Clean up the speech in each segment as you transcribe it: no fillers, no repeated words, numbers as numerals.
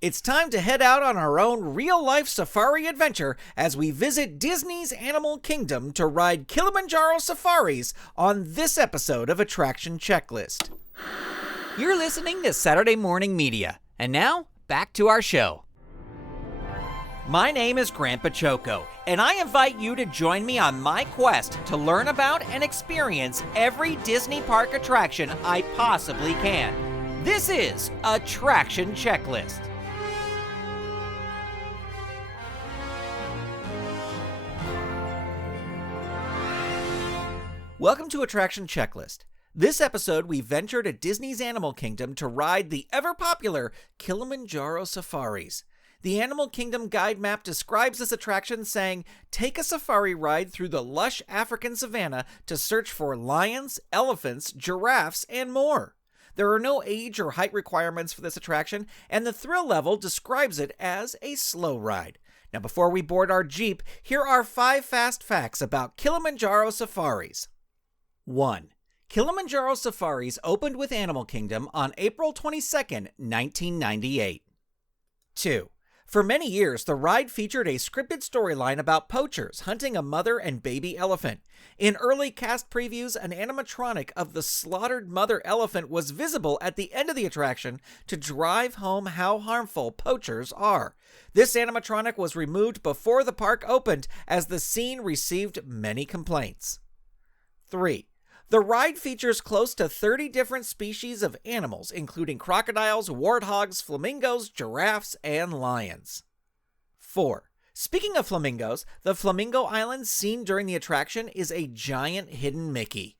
It's time to head out on our own real-life safari adventure as we visit Disney's Animal Kingdom to ride Kilimanjaro Safaris on this episode of Attraction Checklist. You're listening to Saturday Morning Media, and now, back to our show. My name is Grandpa Choco, and I invite you to join me on my quest to learn about and experience every Disney park attraction I possibly can. This is Attraction Checklist. Welcome to Attraction Checklist. This episode, we venture to Disney's Animal Kingdom to ride the ever-popular Kilimanjaro Safaris. The Animal Kingdom guide map describes this attraction saying, take a safari ride through the lush African savannah to search for lions, elephants, giraffes, and more. There are no age or height requirements for this attraction, and the thrill level describes it as a slow ride. Now, before we board our Jeep, here are 5 fast facts about Kilimanjaro Safaris. 1. Kilimanjaro Safaris opened with Animal Kingdom on April 22, 1998. 2. For many years, the ride featured a scripted storyline about poachers hunting a mother and baby elephant. In early cast previews, an animatronic of the slaughtered mother elephant was visible at the end of the attraction to drive home how harmful poachers are. This animatronic was removed before the park opened as the scene received many complaints. 3. The ride features close to 30 different species of animals, including crocodiles, warthogs, flamingos, giraffes, and lions. 4. Speaking of flamingos, the Flamingo Island seen during the attraction is a giant hidden Mickey.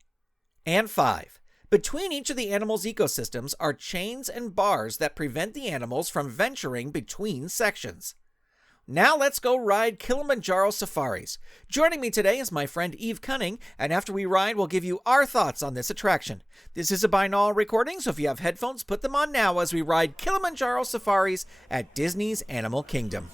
And 5. Between each of the animals' ecosystems are chains and bars that prevent the animals from venturing between sections. Now let's go ride Kilimanjaro Safaris. Joining me today is my friend Eve Cunning, and after we ride, we'll give you our thoughts on this attraction. This is a binaural recording, so if you have headphones, put them on now as we ride Kilimanjaro Safaris at Disney's Animal Kingdom.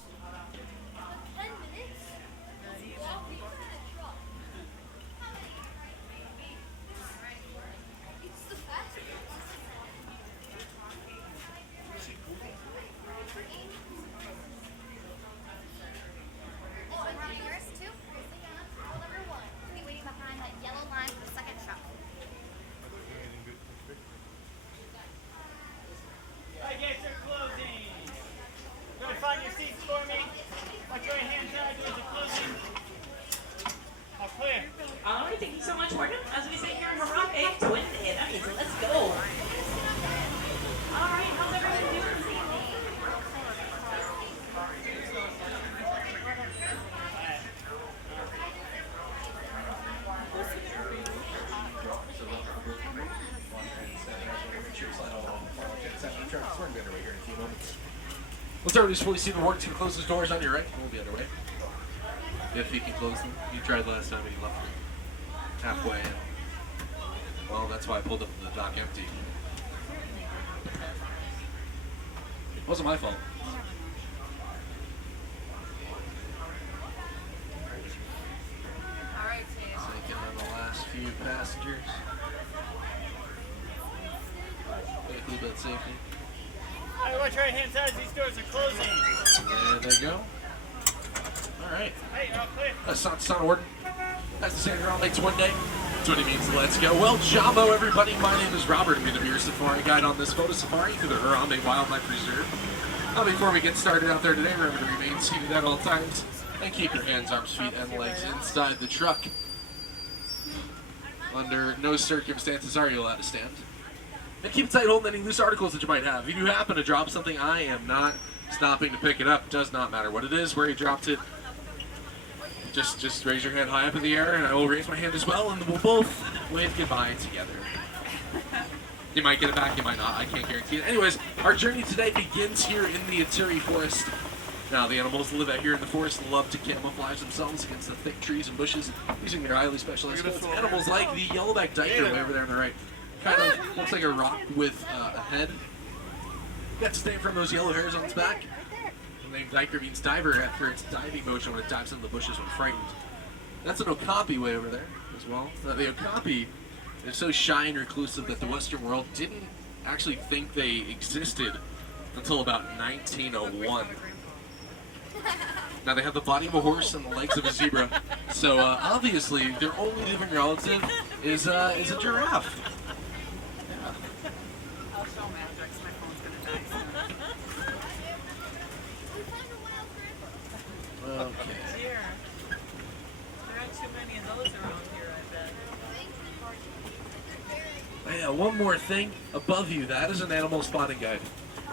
Alright, thank you so much, Morgan. As we sit here in Morocco, twin hit. That means let's go. Alright, how's everyone doing this evening? Let's everybody fully see the work to close his doors on your right. We'll be underway. If he can close them. You tried last time and you left them halfway. Well, that's why I pulled up the dock empty. It wasn't my fault. Alright, Taking on the last few passengers. Wait a little bit of safety. Alright, watch right hand side as these doors are closing. There they go. Alright. Hey, you're all clear. That's not order. That's the Sandra all makes one day. That's what he means. Let's go. Well, Jumbo, everybody. My name is Robert. I'm going to be your safari guide on this photo safari through the Harambe Wildlife Reserve. Before we get started out there today, remember to remain seated at all times and keep your hands, arms, feet, and legs inside the truck. Under no circumstances are you allowed to stand. And keep a tight hold on any loose articles that you might have. If you happen to drop something, I am not stopping to pick it up. It does not matter what it is, where you dropped it. Just raise your hand high up in the air, and I will raise my hand as well, and we'll both wave goodbye together. You might get it back, you might not. I can't guarantee it. Anyways, our journey today begins here in the Anchovy Forest. Now, the animals that live out here in the forest love to camouflage themselves against the thick trees and bushes using their highly specialized skills. Animals like the yellowback diker way over there on the right. Kind of looks like a rock with a head. Got to stay from those yellow hairs on its back. The name diker means diver after its diving motion when it dives into the bushes when frightened. That's an okapi way over there as well. The okapi is so shy and reclusive that the Western world didn't actually think they existed until about 1901. Now they have the body of a horse and the legs of a zebra, so obviously their only living relative is a giraffe. Yeah. I'll show Matrix. My phone's gonna die. Okay. Dear. There aren't too many of those around here, I bet. Yeah, one more thing. Above you, that is an animal spotting guide.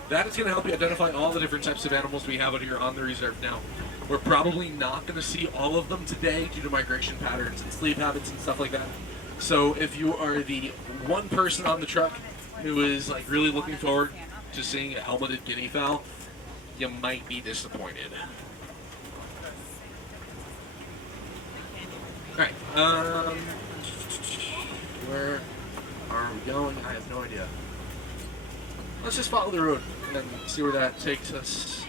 That is going to help you identify all the different types of animals we have out here on the reserve now. We're probably not going to see all of them today due to migration patterns and sleep habits and stuff like that. So if you are the one person on the truck who is like really looking forward to seeing a helmeted guinea fowl, you might be disappointed. Alright, where are we going? I have no idea. Let's just follow the road and see where that takes us.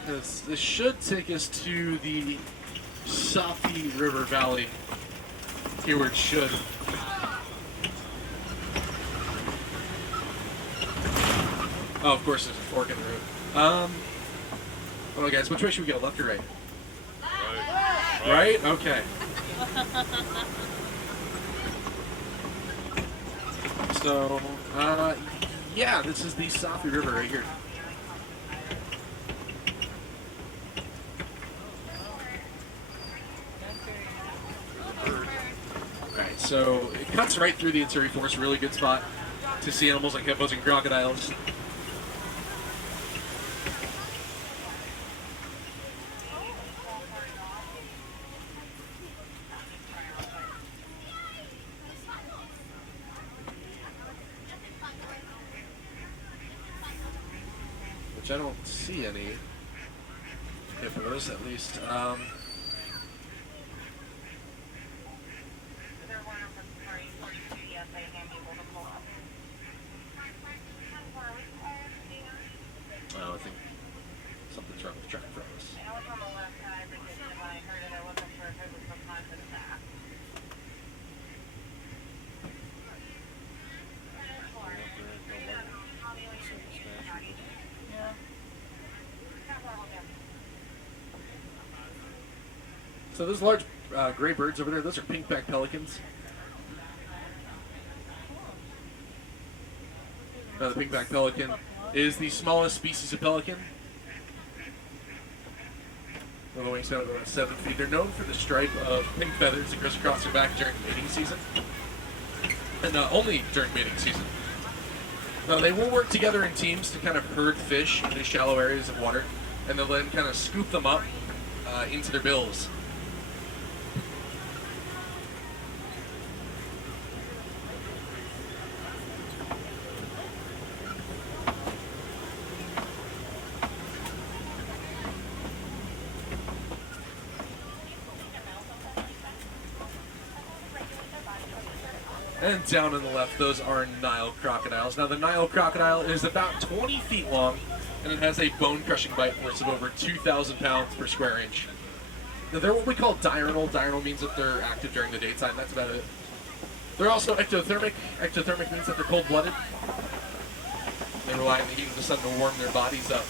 Because this should take us to the Safi River Valley. Here where it should. Oh, of course there's a fork in the road. Oh guys, which way should we go? Left or right? Right? Okay. So, yeah, this is the Safi River right here. Alright, so it cuts right through the interior forest, really good spot to see animals like hippos and crocodiles. Which I don't see any hippos, at least. Oh, I think something's wrong with the track in front of us. So those large gray birds over there, those are pink-backed pelicans. The pink-backed pelican is the smallest species of pelican. The wingspan of about 7 feet. They're known for the stripe of pink feathers that goes across their back during mating season. And only during mating season. Now they will work together in teams to kind of herd fish in shallow areas of water, and they'll then kind of scoop them up into their bills. And down on the left, those are Nile crocodiles. Now the Nile crocodile is about 20 feet long, and it has a bone-crushing bite force of over 2,000 pounds per square inch. Now they're what we call diurnal. Diurnal means that they're active during the daytime. That's about it. They're also ectothermic. Ectothermic means that they're cold-blooded. They rely on the heat of the sun to warm their bodies up.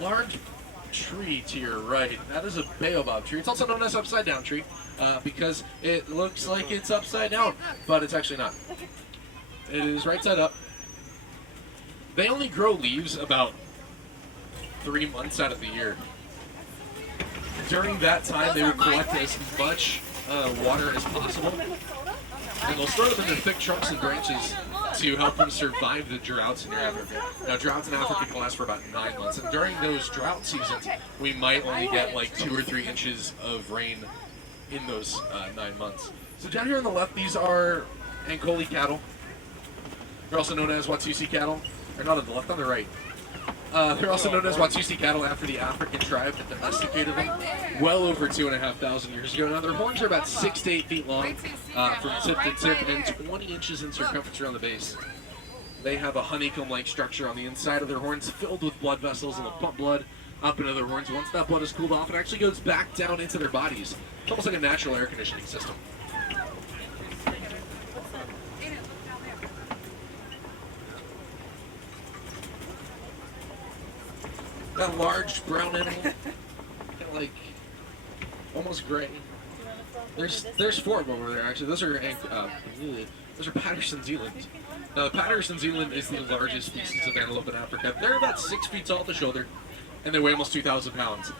Large tree to your right, that is a Baobab tree. It's also known as upside down tree because it looks like it's upside down, but it's actually not. It is right side up. They only grow leaves about 3 months out of the year. During that time, they will collect as much water as possible, and they'll store them in their thick trunks and branches to help them survive the droughts in Africa. Now, droughts in Africa can last for about 9 months, and during those drought seasons, we might only get like 2 or 3 inches of rain in those 9 months. So down here on the left, these are Anchovy cattle. They're also known as Watusi cattle. They're not on the left, on the right. They're also known as Watusi cattle after the African tribe that domesticated them well over 2,500 years ago. Now, their horns are about 6 to 8 feet long from tip to tip and 20 inches in circumference around the base. They have a honeycomb-like structure on the inside of their horns filled with blood vessels and will pump blood up into their horns. Once that blood is cooled off, it actually goes back down into their bodies. It's almost like a natural air conditioning system. That large brown animal, kind of like almost gray. There's 4 of them over there actually. Those are Patterson Zealand. Now, the Patterson Zealand is the largest species of antelope in Africa. They're about 6 feet tall at the shoulder, and they weigh almost 2,000 pounds.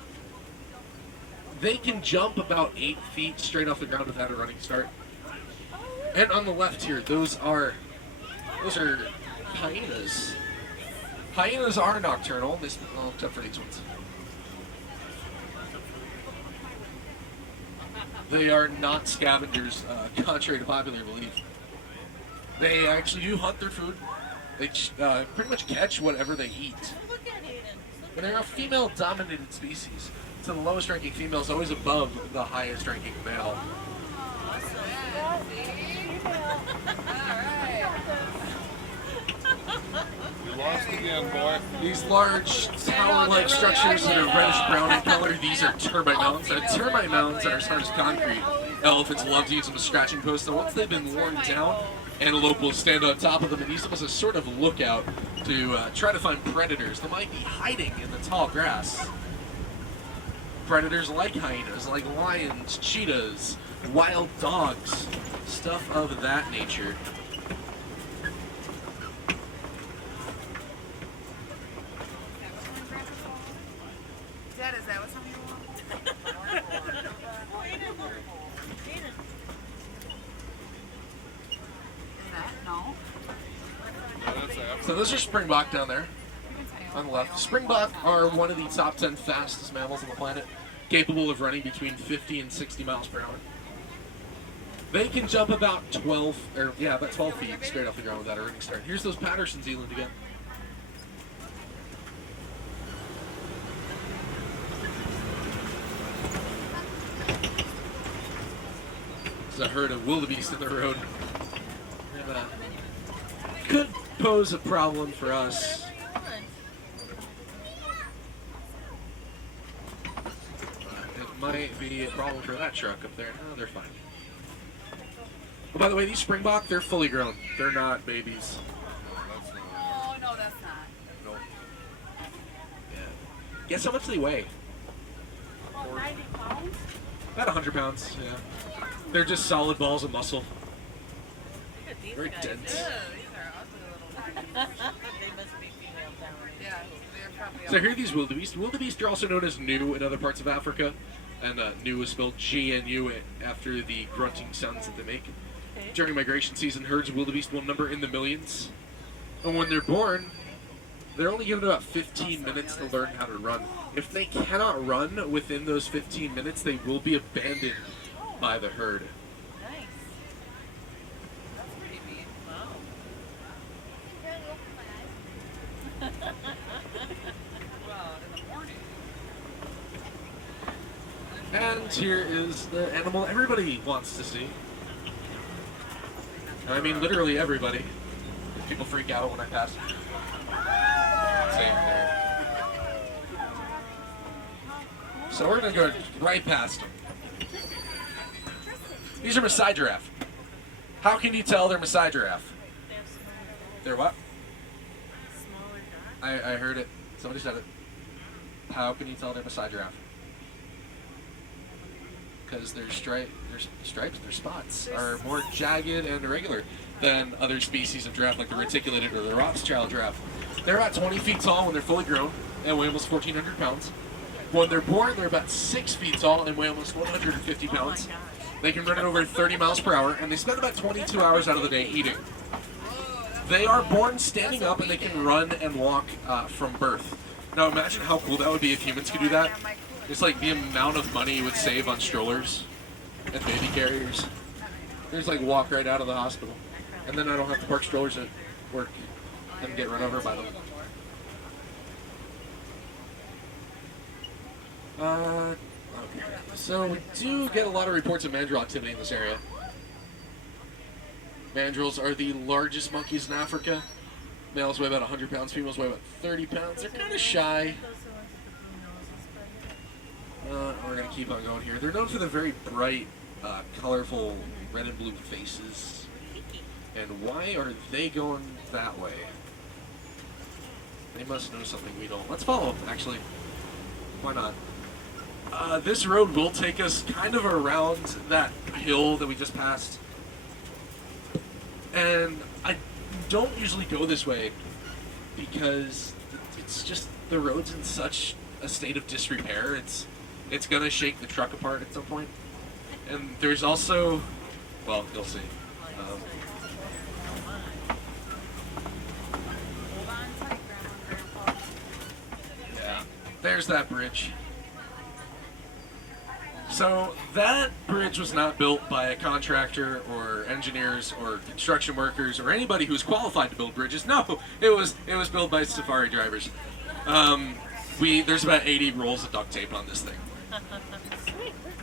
They can jump about 8 feet straight off the ground without a running start. And on the left here, those are hyenas. Hyenas are nocturnal, except for these ones. They are not scavengers, contrary to popular belief. They actually do hunt their food. They pretty much catch whatever they eat. But they're a female-dominated species, so the lowest-ranking female is always above the highest-ranking male. Lost again, boy. These large tower-like structures that are reddish-brown in color, these are termite mounds. And termite mounds are as hard as concrete. Elephants love to use them as scratching posts, so once they've been worn down, antelope will stand on top of them and use them as a sort of lookout to try to find predators that might be hiding in the tall grass. Predators like hyenas, like lions, cheetahs, wild dogs, stuff of that nature. Dad, is that what something you want? Is that? No. So those are springbok down there on the left. Springbok are one of the top 10 fastest mammals on the planet, capable of running between 50 and 60 miles per hour. They can jump about 12 feet straight off the ground without a running start. Here's those Patterson Zealand again. There's a herd of wildebeests in the road. Could pose a problem for us. It might be a problem for that truck up there. No, they're fine. Oh, by the way, these springbok, they're fully grown. They're not babies. Oh, no, that's not. No. Yeah. Guess how much they weigh? About 90 pounds? About 100 pounds, yeah. They're just solid balls of muscle. Look at these Very guys. dense. These are ugly little They must be female down Yeah, they're probably So here are these wildebeest. Wildebeest are also known as gnu in other parts of Africa. And gnu is spelled G-N-U after the grunting sounds that they make. Okay. During migration season, herds of wildebeest will number in the millions. And when they're born, they're only given about 15 minutes to learn how to run. If they cannot run within those 15 minutes, they will be abandoned by the herd. Nice. That's pretty neat. Wow. Well, in the morning. And here is the animal everybody wants to see. And I mean literally everybody. People freak out when I pass. Same there. So we're gonna go right past them. These are Maasai giraffe. How can you tell they're Maasai giraffe? They have smaller, They're what? smaller dots. I heard it. Somebody said it. How can you tell they're Maasai giraffe? Because their stripes, their spots are more jagged and irregular than other species of giraffe, like the reticulated or the Rothschild giraffe. They're about 20 feet tall when they're fully grown and weigh almost 1,400 pounds. When they're born, they're about 6 feet tall and weigh almost 150 pounds. They can run at over 30 miles per hour, and they spend about 22 hours out of the day eating. They are born standing up, and they can run and walk from birth. Now imagine how cool that would be if humans could do that. It's like the amount of money you would save on strollers and baby carriers. They just like walk right out of the hospital. And then I don't have to park strollers at work and get run over by them. Okay. So we do get a lot of reports of mandrill activity in this area. Mandrills are the largest monkeys in Africa. Males weigh about 100 pounds, females weigh about 30 pounds. They're kind of shy. We're going to keep on going here. They're known for the very bright, colorful red and blue faces. And why are they going that way? They must know something we don't. Let's follow them, actually. Why not? This road will take us kind of around that hill that we just passed. And I don't usually go this way because it's just the road's in such a state of disrepair. It's gonna shake the truck apart at some point. And there's also, well, you'll see. Yeah, there's that bridge. So that bridge was not built by a contractor or engineers or construction workers or anybody who's qualified to build bridges. No, it was built by safari drivers. There's about 80 rolls of duct tape on this thing.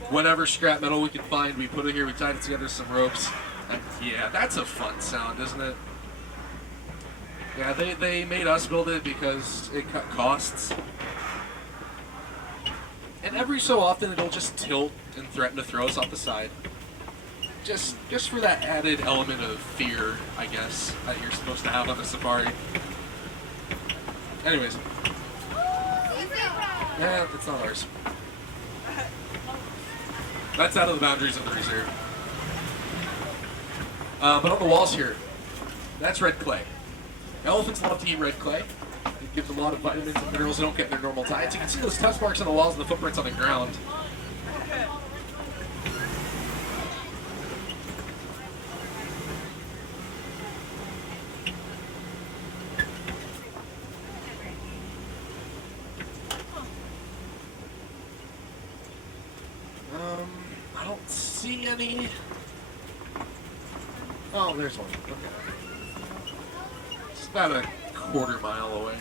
Whatever scrap metal we could find, we put it here. We tied it together with some ropes. And yeah, that's a fun sound, isn't it? Yeah, they made us build it because it cut costs. And every so often it'll just tilt and threaten to throw us off the side. Just for that added element of fear, I guess, that you're supposed to have on a safari. Anyways. Yeah, it's not ours. That's out of the boundaries of the reserve. But on the walls here, that's red clay. Elephants love to eat red clay. It gives them a lot of vitamins and minerals they don't get in their normal diets. You can see those test marks on the walls and the footprints on the ground. I don't see any. Oh, there's one. Okay. It's about a quarter-mile away.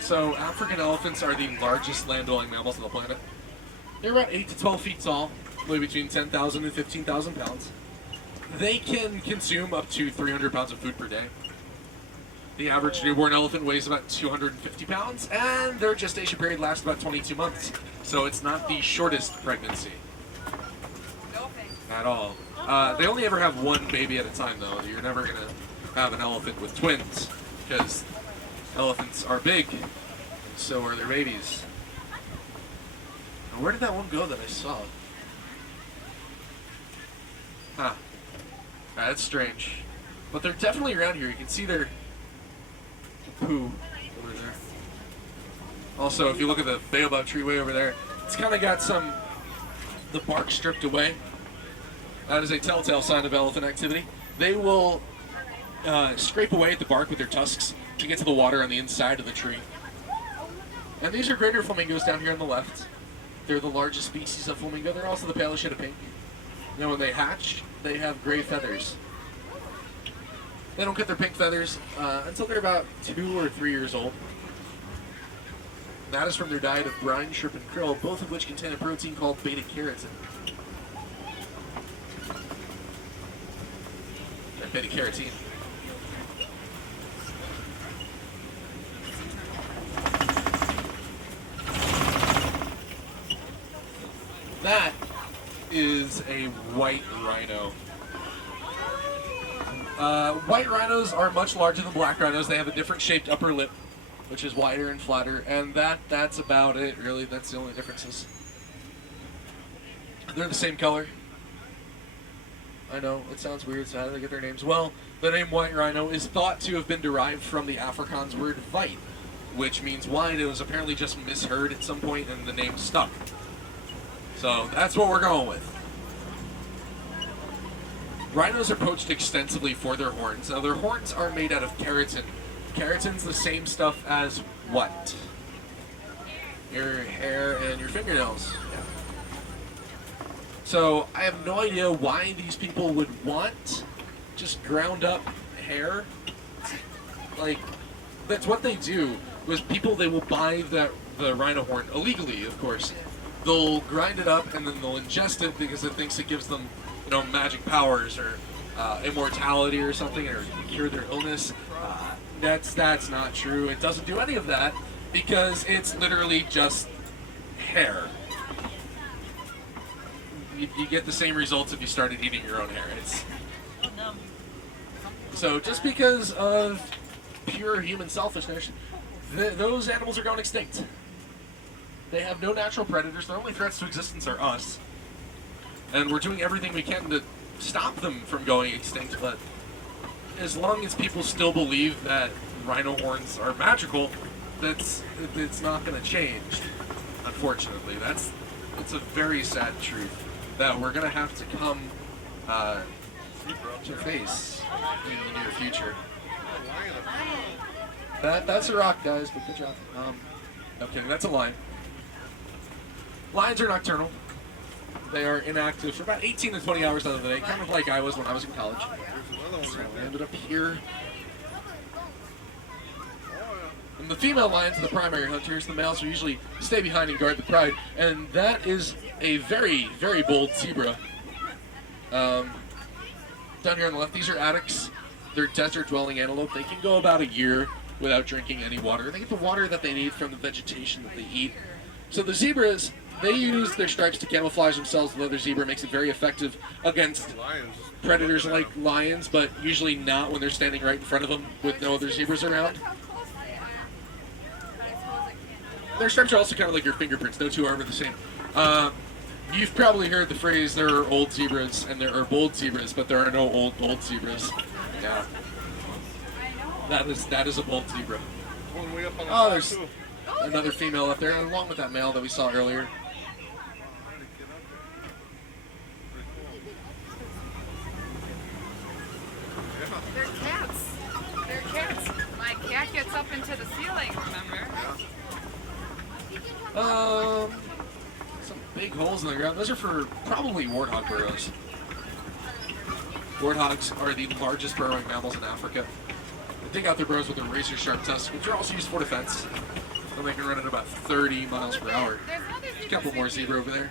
So, African elephants are the largest land-dwelling mammals on the planet. They're about 8 to 12 feet tall, weigh between 10,000 and 15,000 pounds. They can consume up to 300 pounds of food per day. The average newborn elephant weighs about 250 pounds, and their gestation period lasts about 22 months. So it's not the shortest pregnancy at all. They only ever have one baby at a time, though. You're never going to have an elephant with twins, because elephants are big, and so are their babies. Now, where did that one go that I saw? Huh. That's strange. But they're definitely around here. You can see their poo over there. Also, if you look at the Baobab Tree way over there, it's kind of got the bark stripped away. That is a telltale sign of elephant activity. They will scrape away at the bark with their tusks to get to the water on the inside of the tree. And these are greater flamingos down here on the left. They're the largest species of flamingo. They're also the palest shade of pink. Now when they hatch, they have gray feathers. They don't get their pink feathers until they're about 2 or 3 years old. That is from their diet of brine, shrimp, and krill, both of which contain a protein called beta-carotene. That beta-carotene. That is a white rhino. White rhinos are much larger than black rhinos. They have a different shaped upper lip, which is wider and flatter, and that's about it, really. That's the only differences. They're the same color. I know, it sounds weird, so how do they get their names? Well, the name white rhino is thought to have been derived from the Afrikaans word white, which means white. It was apparently just misheard at some point, and the name stuck. So that's what we're going with. Rhinos are poached extensively for their horns. Now, their horns are made out of keratin, Keratin's the same stuff as what? Your hair and your fingernails. Yeah. So I have no idea why these people would want just ground up hair. Like, that's what they do. Was people, they will buy the rhino horn illegally, of course. They'll grind it up and then they'll ingest it because it thinks it gives them, you know, magic powers or immortality or something, or cure their illness. That's not true. It doesn't do any of that because it's literally just hair. You get the same results if you started eating your own hair. So just because of pure human selfishness, those animals are going extinct. They have no natural predators. Their only threats to existence are us. And we're doing everything we can to stop them from going extinct, but as long as people still believe that rhino horns are magical, it's not going to change, unfortunately. It's a very sad truth that we're going to have to come to face in the near future. That's a rock, guys, but good job. Okay, that's a lion. Lions are nocturnal. They are inactive for about 18 to 20 hours out of the day, kind of like I was when I was in college. So we ended up here. And the female lions are the primary hunters. The males are usually stay behind and guard the pride. And that is a very, very bold zebra. Down here on the left, these are addax. They're desert-dwelling antelope. They can go about a year without drinking any water. They get the water that they need from the vegetation that they eat. So the zebras, they use their stripes to camouflage themselves. The other zebra makes it very effective against predators like lions, but usually not when they're standing right in front of them with no other zebras around. Their stripes are also kind of like your fingerprints. No two are ever the same. You've probably heard the phrase, there are old zebras and there are bold zebras, but there are no old zebras. Yeah. That is a bold zebra. Oh, there's another female up there, along with that male that we saw earlier. They're cats. They're cats. My cat gets up into the ceiling, remember? Some big holes in the ground. Those are for probably warthog burrows. Warthogs are the largest burrowing mammals in Africa. They dig out their burrows with their razor-sharp tusks, which are also used for defense. And they can run at about 30 miles per hour. There's a couple more zebra over there.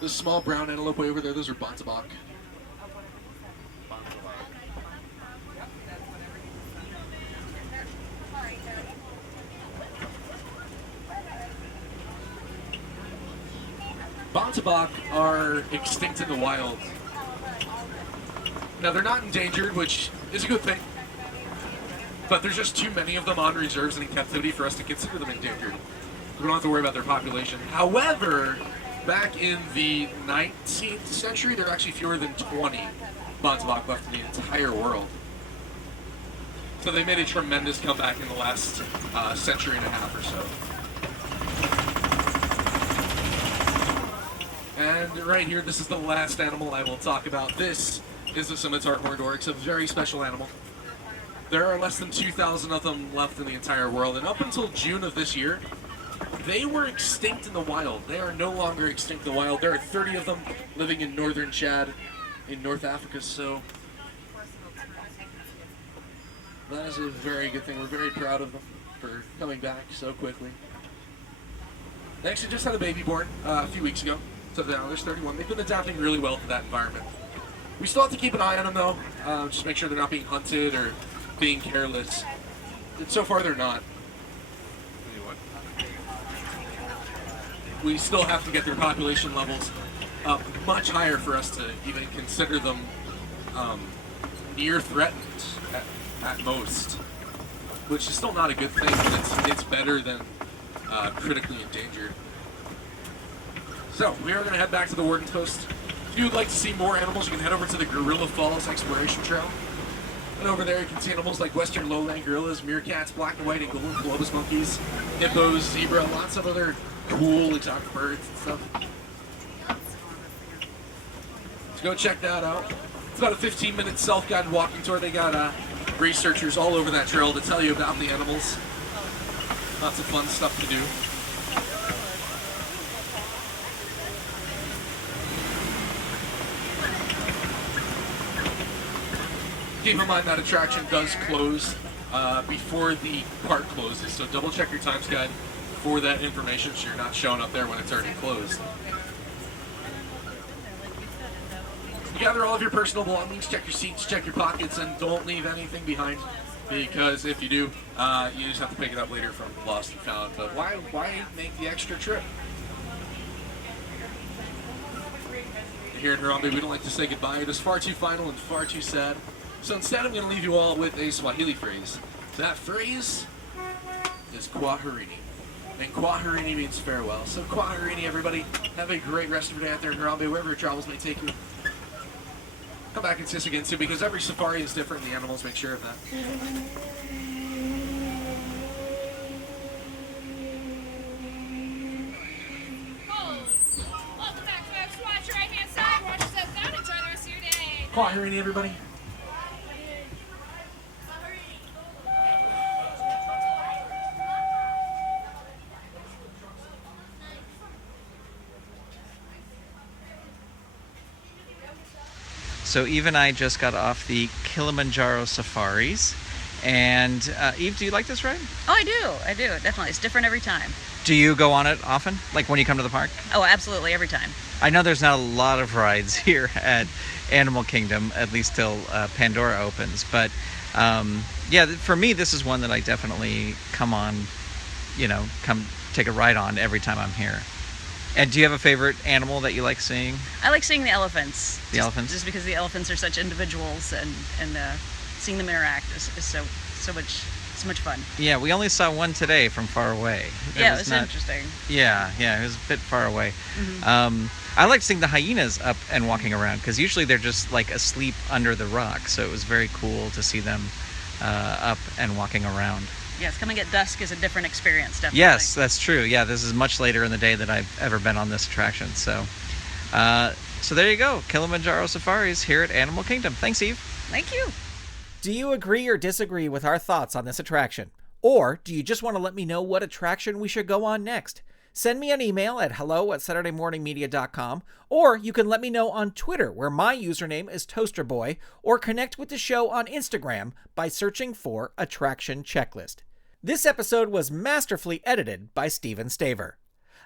The small brown antelope way over there, those are Baobab. Baobab are extinct in the wild. Now, they're not endangered, which is a good thing. But there's just too many of them on reserves and in captivity for us to consider them endangered. We don't have to worry about their population. However, back in the 19th century, there are actually fewer than 20 Baobab left in the entire world. So they made a tremendous comeback in the last century and a half or so. And right here, this is the last animal I will talk about. This is the scimitar horned oryx, a very special animal. There are less than 2,000 of them left in the entire world, and up until June of this year, they were extinct in the wild. They are no longer extinct in the wild. There are 30 of them living in northern Chad, in North Africa, so that is a very good thing. We're very proud of them for coming back so quickly. They actually just had a baby born a few weeks ago. So now there's 31. They've been adapting really well to that environment. We still have to keep an eye on them though, just make sure they're not being hunted or being careless. And so far they're not. We still have to get their population levels up much higher for us to even consider them near threatened at most, which is still not a good thing, but it's better than critically endangered. So, we are going to head back to the Warden's Post. If you would like to see more animals, you can head over to the Gorilla Falls Exploration Trail. And over there you can see animals like western lowland gorillas, meerkats, black and white and golden globus monkeys, hippos, zebra, lots of other cool exotic birds and stuff. go check that out. It's about a 15-minute self-guided walking tour. They got researchers all over that trail to tell you about the animals. Lots of fun stuff to do. Keep in mind that attraction does close before the park closes, so double check your times guide for that information so you're not showing up there when it's already closed. You gather all of your personal belongings, check your seats, check your pockets, and don't leave anything behind, because if you do, you just have to pick it up later from lost and found. But why make the extra trip? Here in Harambe, we don't like to say goodbye. It is far too final and far too sad. So instead, I'm going to leave you all with a Swahili phrase. That phrase is Kwaherini. And Kwaherini means farewell. So Kwaherini, everybody. Have a great rest of your day out there in Harambe, wherever your travels may take you. Come back and see us again soon, because every safari is different and the animals make sure of that. Welcome back, folks. Watch your right-hand side. Watch yourself down. Enjoy the rest of your day. Kwaherini, everybody. So Eve and I just got off the Kilimanjaro Safaris. And Eve, do you like this ride? Oh, I do, definitely. It's different every time. Do you go on it often? Like when you come to the park? Oh, absolutely, every time. I know there's not a lot of rides here at Animal Kingdom, at least till Pandora opens. But yeah, for me, this is one that I definitely come take a ride on every time I'm here. And do you have a favorite animal that you like seeing? I like seeing the elephants. Elephants? Just because the elephants are such individuals, and seeing them interact is so much fun. Yeah, we only saw one today from far away. It was interesting. Yeah, it was a bit far away. Mm-hmm. I like seeing the hyenas up and walking around, because usually they're just like asleep under the rock. So it was very cool to see them up and walking around. Yes, coming at dusk is a different experience, definitely. Yes, that's true. Yeah, this is much later in the day than I've ever been on this attraction. So there you go. Kilimanjaro Safaris here at Animal Kingdom. Thanks, Eve. Thank you. Do you agree or disagree with our thoughts on this attraction? Or do you just want to let me know what attraction we should go on next? Send me an email at hello@SaturdayMorningMedia.com, or you can let me know on Twitter, where my username is ToasterBoy, or connect with the show on Instagram by searching for Attraction Checklist. This episode was masterfully edited by Steven Staver.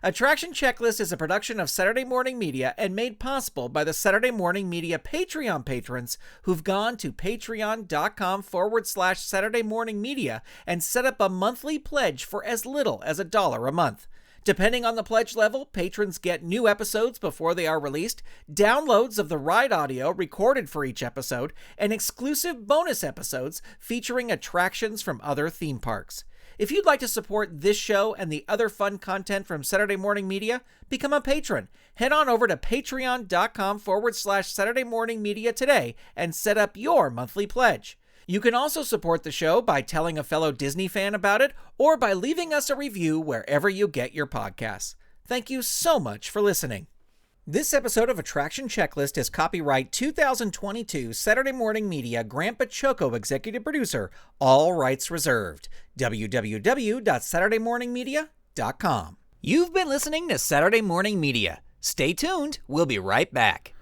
Attraction Checklist is a production of Saturday Morning Media and made possible by the Saturday Morning Media Patreon patrons who've gone to patreon.com/Saturday Morning Media and set up a monthly pledge for as little as $1 a month. Depending on the pledge level, patrons get new episodes before they are released, downloads of the ride audio recorded for each episode, and exclusive bonus episodes featuring attractions from other theme parks. If you'd like to support this show and the other fun content from Saturday Morning Media, become a patron. Head on over to patreon.com/Saturday Morning Media today and set up your monthly pledge. You can also support the show by telling a fellow Disney fan about it, or by leaving us a review wherever you get your podcasts. Thank you so much for listening. This episode of Attraction Checklist is copyright 2022 Saturday Morning Media Grandpa Choco executive producer, all rights reserved. www.SaturdayMorningMedia.com. You've been listening to Saturday Morning Media. Stay tuned. We'll be right back.